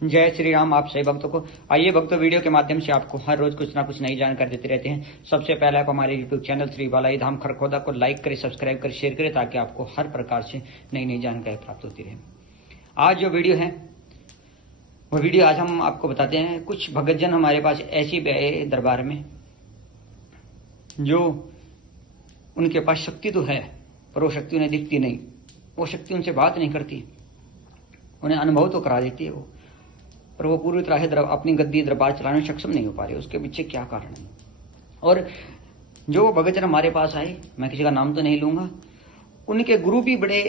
जय श्री राम आप सभी भक्तों को। आइए भक्तों, वीडियो के माध्यम से आपको हर रोज कुछ ना कुछ नई जानकारी देते रहते हैं। सबसे पहले आप हमारे यूट्यूब चैनल श्री बालाजी धाम खरखोदा को लाइक करें, सब्सक्राइब करें, शेयर करें, ताकि आपको हर प्रकार से नई नई जानकारी प्राप्त होती रहे। आज जो वीडियो है वो वीडियो आज हम आपको बताते हैं, कुछ भगतजन हमारे पास ऐसी भी आए दरबार में जो उनके पास शक्ति तो है पर वो शक्ति उन्हें दिखती नहीं। वो शक्ति उनसे बात नहीं करती, उन्हें अनुभव तो करा देती है वो, पर वो पूरी तरह से अपनी गद्दी दरबार चलाने में सक्षम नहीं हो पा रहे। उसके पीछे क्या कारण है? और जो भगतजन हमारे पास आए, मैं किसी का नाम तो नहीं लूंगा, उनके गुरु भी बड़े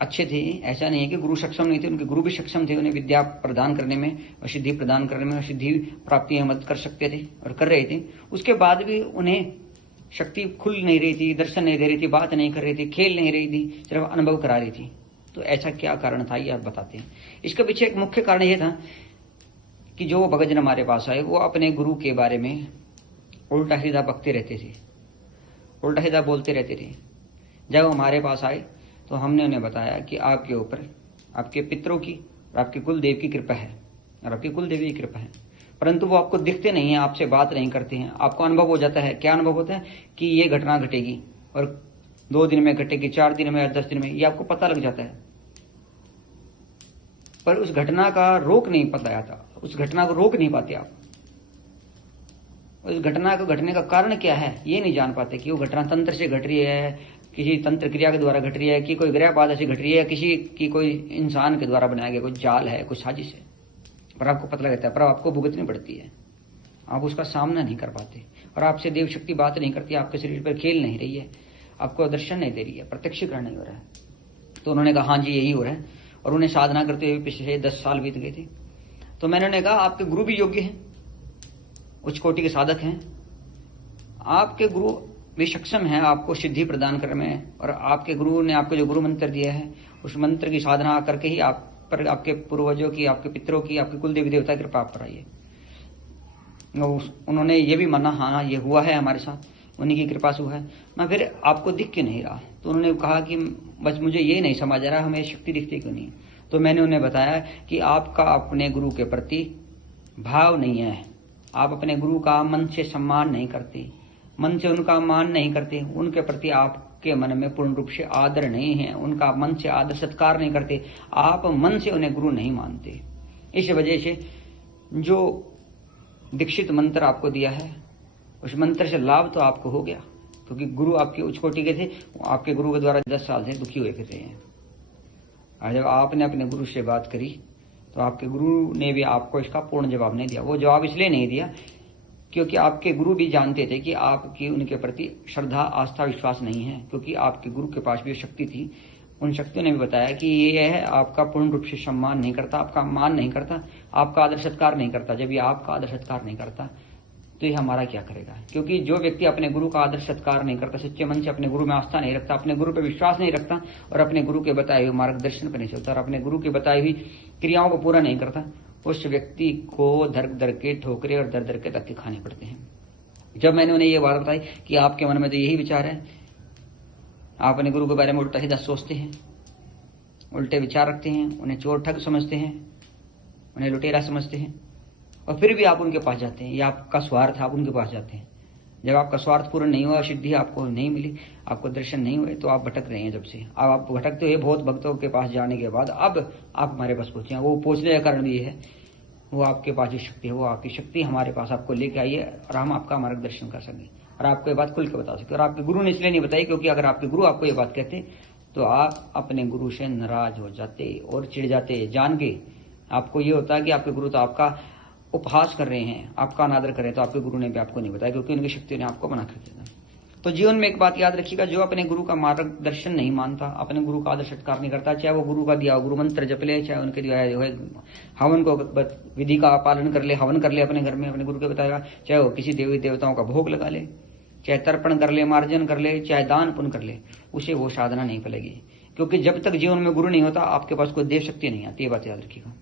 अच्छे थे। ऐसा नहीं है कि गुरु सक्षम नहीं थे, उनके गुरु भी सक्षम थे। उन्हें विद्या प्रदान करने में और सिद्धि प्रदान करने में और सिद्धि प्राप्ति में मदद कर सकते थे और कर रहे थे। उसके बाद भी उन्हें शक्ति खुल नहीं रही थी, दर्शन नहीं दे रही थी, बात नहीं कर रही थी, खेल नहीं रही थी, सिर्फ अनुभव करा रही थी। तो ऐसा क्या कारण था, ये आप बताते हैं। इसके पीछे एक मुख्य कारण यह था कि जो भगतजन हमारे पास आए वो अपने गुरु के बारे में उल्टा सीधा बकते रहते थे, उल्टा सीधा बोलते रहते थे। जब वो हमारे पास आए तो हमने उन्हें बताया कि आपके ऊपर आपके पितरों की और आपके कुल देव की कृपा है और आपकी कुल देवी की कृपा है, परंतु वो आपको दिखते नहीं है, आपसे बात नहीं करते हैं। आपको अनुभव हो जाता है। क्या अनुभव होता है? कि ये घटना घटेगी और 2 दिन में घटेगी, 4 दिन में या 10 दिन में, ये आपको पता लग जाता है, पर उस घटना का रोक नहीं पता आता, उस घटना को रोक नहीं पाते आप। उस घटना को घटने का कारण क्या है ये नहीं जान पाते, कि वो घटना तंत्र से घट रही है, किसी तंत्र क्रिया के द्वारा घट रही है, कि कोई ग्रह बाधा से घट रही है, किसी की कोई इंसान के द्वारा बनाया गया कोई जाल है, कोई साजिश है। पर आपको पता लगता है, पर आपको भुगतनी पड़ती है। आप उसका सामना नहीं कर पाते और आपसे देव शक्ति बात नहीं करती, आपके शरीर पर खेल नहीं रही है, आपको दर्शन नहीं दे रही है, प्रत्यक्षीकरण नहीं हो रहा है। तो उन्होंने कहा हाँ जी यही हो रहा है, और उन्हें साधना करते हुए पिछले 10 साल बीत गए थे। तो मैंने उन्हें कहा आपके गुरु भी योग्य हैं, उच्च कोटि के साधक हैं, आपके गुरु भी सक्षम है आपको सिद्धि प्रदान करने में, और आपके गुरु ने आपको जो गुरु मंत्र दिया है उस मंत्र की साधना करके ही आप पर आपके पूर्वजों की, आपके पितरों की, आपके कुल देवी देवता की कृपा पर आई है। उन्होंने ये भी माना हाँ ये हुआ है हमारे साथ, उन्हीं की कृपा से हुआ है। मैं फिर आपको दिख क्यों नहीं रहा? तो उन्होंने कहा कि बस मुझे ये नहीं समझ आ रहा हमें शक्ति दिखती क्यों नहीं। तो मैंने उन्हें बताया कि आपका अपने गुरु के प्रति भाव नहीं है, आप अपने गुरु का मन से सम्मान नहीं करते, मन से उनका मान नहीं करते, उनके प्रति आपके मन में पूर्ण रूप से आदर नहीं है, उनका मन से आदर सत्कार नहीं करते, आप मन से उन्हें गुरु नहीं मानते। इस वजह से जो दीक्षित मंत्र आपको दिया है उस मंत्र से लाभ तो आपको हो गया, क्योंकि गुरु आपके उच्च कोटि के थे, आपके गुरु के द्वारा 10 साल से दुखी हुए थे। और जब आपने अपने गुरु से बात करी तो आपके गुरु ने भी आपको इसका पूर्ण जवाब नहीं दिया। वो जवाब इसलिए नहीं दिया क्योंकि आपके गुरु भी जानते थे कि आपकी उनके प्रति श्रद्धा, आस्था, विश्वास नहीं है, क्योंकि आपके गुरु के पास भी शक्ति थी। उन शक्तियों ने भी बताया कि ये है आपका पूर्ण रूप से सम्मान नहीं करता, आपका मान नहीं करता, आपका आदर सत्कार नहीं करता। जब ये आपका आदर सत्कार नहीं करता तो ये हमारा क्या करेगा? क्योंकि जो व्यक्ति अपने गुरु का आदर सत्कार नहीं करता, सच्चे मन से अपने गुरु में आस्था नहीं रखता, अपने गुरु पर विश्वास नहीं रखता और अपने गुरु के बताए हुए मार्गदर्शन पर नहीं चलता और अपने गुरु की बताई हुई क्रियाओं को पूरा नहीं करता, उस व्यक्ति को दर दर के ठोकरे और दर दर के धक्के खाने पड़ते हैं। जब मैंने उन्हें ये बात बताई कि आपके मन में तो यही विचार है, आप अपने गुरु के बारे में उल्टा सीधा सोचते हैं, उल्टे विचार रखते हैं, उन्हें चोर ठग समझते हैं, उन्हें लुटेरा समझते हैं, और फिर भी आप उनके पास जाते हैं, ये आपका स्वार्थ है, आप उनके पास जाते हैं। जब आपका स्वार्थ पूर्ण नहीं हुआ, सिद्धि आपको नहीं मिली, आपको दर्शन नहीं हुए, तो आप भटक रहे हैं। जब से अब आप भटकते हुए बहुत भक्तों के पास जाने के बाद अब आप हमारे पास पहुंचे हैं। वो पहुंचने का कारण भी ये है, वो आपके पास जो शक्ति है, वो आपकी शक्ति हमारे पास आपको लेके आई है और हम आपका मार्गदर्शन कर सकें और आपको ये बात खुल के बता सके। और आपके गुरु ने इसलिए नहीं बताई क्योंकि अगर आपके गुरु आपको ये बात कहते तो आप अपने गुरु से नाराज हो जाते और चिढ़ जाते। जान के आपको ये होता है कि आपके गुरु तो आपका उपहास कर रहे हैं, आपका अनादर कर रहे हैं, तो आपके गुरु ने भी आपको नहीं बताया क्योंकि उनकी शक्तियों ने आपको मना कर दिया। तो जीवन में एक बात याद रखिएगा, जो अपने गुरु का मार्गदर्शन नहीं मानता, अपने गुरु का आदर सत्कार नहीं करता, चाहे वो गुरु का दिया गुरु मंत्र जप ले, चाहे उनके दिया हवन को विधि का पालन कर ले, हवन कर ले अपने घर में अपने गुरु के बताएगा, चाहे वो किसी देवी देवताओं का भोग लगा ले, चाहे तर्पण कर ले, मार्जन कर ले, चाहे दान पुण्य कर ले, उसे वो साधना नहीं फलेगी। क्योंकि जब तक जीवन में गुरु नहीं होता आपके पास कोई देव शक्ति नहीं आती। ये बात याद रखिएगा।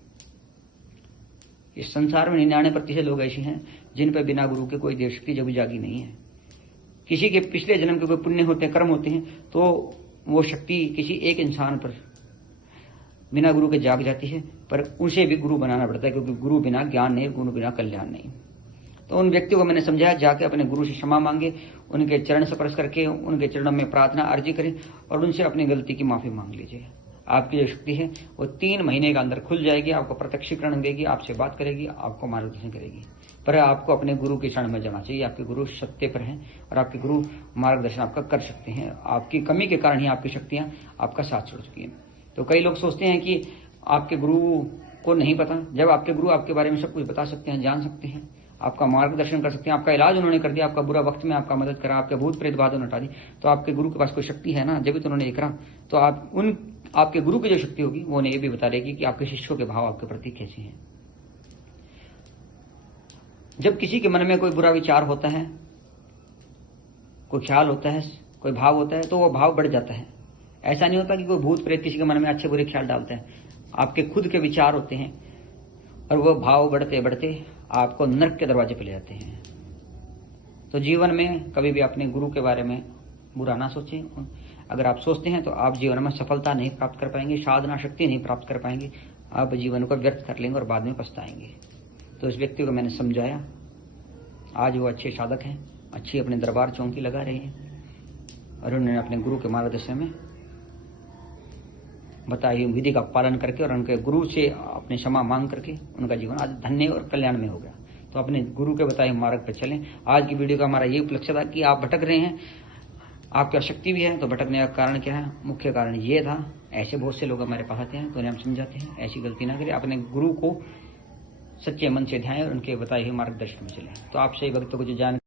इस संसार में 99% लोग ऐसे हैं जिन पर बिना गुरु के कोई देव शक्ति जब जागी नहीं है। किसी के पिछले जन्म के कोई पुण्य होते हैं, कर्म होते हैं, तो वो शक्ति किसी एक इंसान पर बिना गुरु के जाग जाती है, पर उसे भी गुरु बनाना पड़ता है, क्योंकि गुरु बिना ज्ञान नहीं, गुरु बिना कल्याण नहीं। तो उन व्यक्तियों को मैंने समझाया, जाके अपने गुरु से क्षमा मांगे, उनके चरण स्पर्श करके उनके चरणों में प्रार्थना अर्जी करें और उनसे अपनी गलती की माफी मांग लीजिए। आपकी जो शक्ति है वो 3 महीने के अंदर खुल जाएगी, आपको प्रत्यक्षीकरण देगी, आपसे बात करेगी, आपको मार्गदर्शन करेगी। पर आपको अपने गुरु के शरण में जाना चाहिए। आपके गुरु सत्य पर हैं और आपके गुरु मार्गदर्शन आपका कर सकते हैं। आपकी कमी के कारण ही आपकी शक्तियां आपका साथ छोड़ चुकी हैं। तो कई लोग सोचते हैं कि आपके गुरु को नहीं पता, जब आपके गुरु आपके बारे में सब कुछ बता सकते हैं, जान सकते हैं, आपका मार्गदर्शन कर सकते हैं, आपका इलाज उन्होंने कर दिया, आपका बुरा वक्त में आपका मदद करा, आपके भूत प्रेत बाधा हटा दी, तो आपके गुरु के पास कोई शक्ति है ना, जब भी तो उन्होंने ये करा। तो आपके गुरु की जो शक्ति होगी वो उन्हें ये भी बता देगी कि आपके शिष्यों के भाव आपके प्रति कैसे हैं। जब किसी के मन में कोई बुरा विचार होता है, कोई ख्याल होता है, कोई भाव होता है, तो वो भाव बढ़ जाता है। ऐसा नहीं होता कि कोई भूत प्रेत किसी के मन में अच्छे बुरे ख्याल डालता है। आपके खुद के विचार होते हैं और वो भाव बढ़ते बढ़ते आपको नरक के दरवाजे पे ले जाते हैं। तो जीवन में कभी भी अपने गुरु के बारे में बुरा ना सोचें। अगर आप सोचते हैं तो आप जीवन में सफलता नहीं प्राप्त कर पाएंगे, साधना शक्ति नहीं प्राप्त कर पाएंगे, आप जीवन को व्यर्थ कर लेंगे और बाद में पछताएंगे। तो इस व्यक्ति को मैंने समझाया, आज वो अच्छे साधक हैं, अच्छी अपने दरबार चौकी लगा रहे हैं और उन्होंने अपने गुरु के मार्गदर्शन में बताई विधि का पालन करके और उनके गुरु से अपने क्षमा मांग करके उनका जीवन आज धन्य और कल्याण में हो गया। तो अपने गुरु के बताए मार्ग पर चलें। आज की वीडियो का हमारा ये उपलक्ष्य था कि आप भटक रहे हैं, आपकी शक्ति भी है, तो भटकने का कारण क्या है? मुख्य कारण ये था। ऐसे बहुत से लोग हमारे पास आते हैं तो उन्हें हम समझाते हैं ऐसी गलती ना करें, अपने गुरु को सच्चे मन से ध्यान और उनके बताए हुए मार्गदर्शन में चलें। तो आपसे भक्तों को जो जान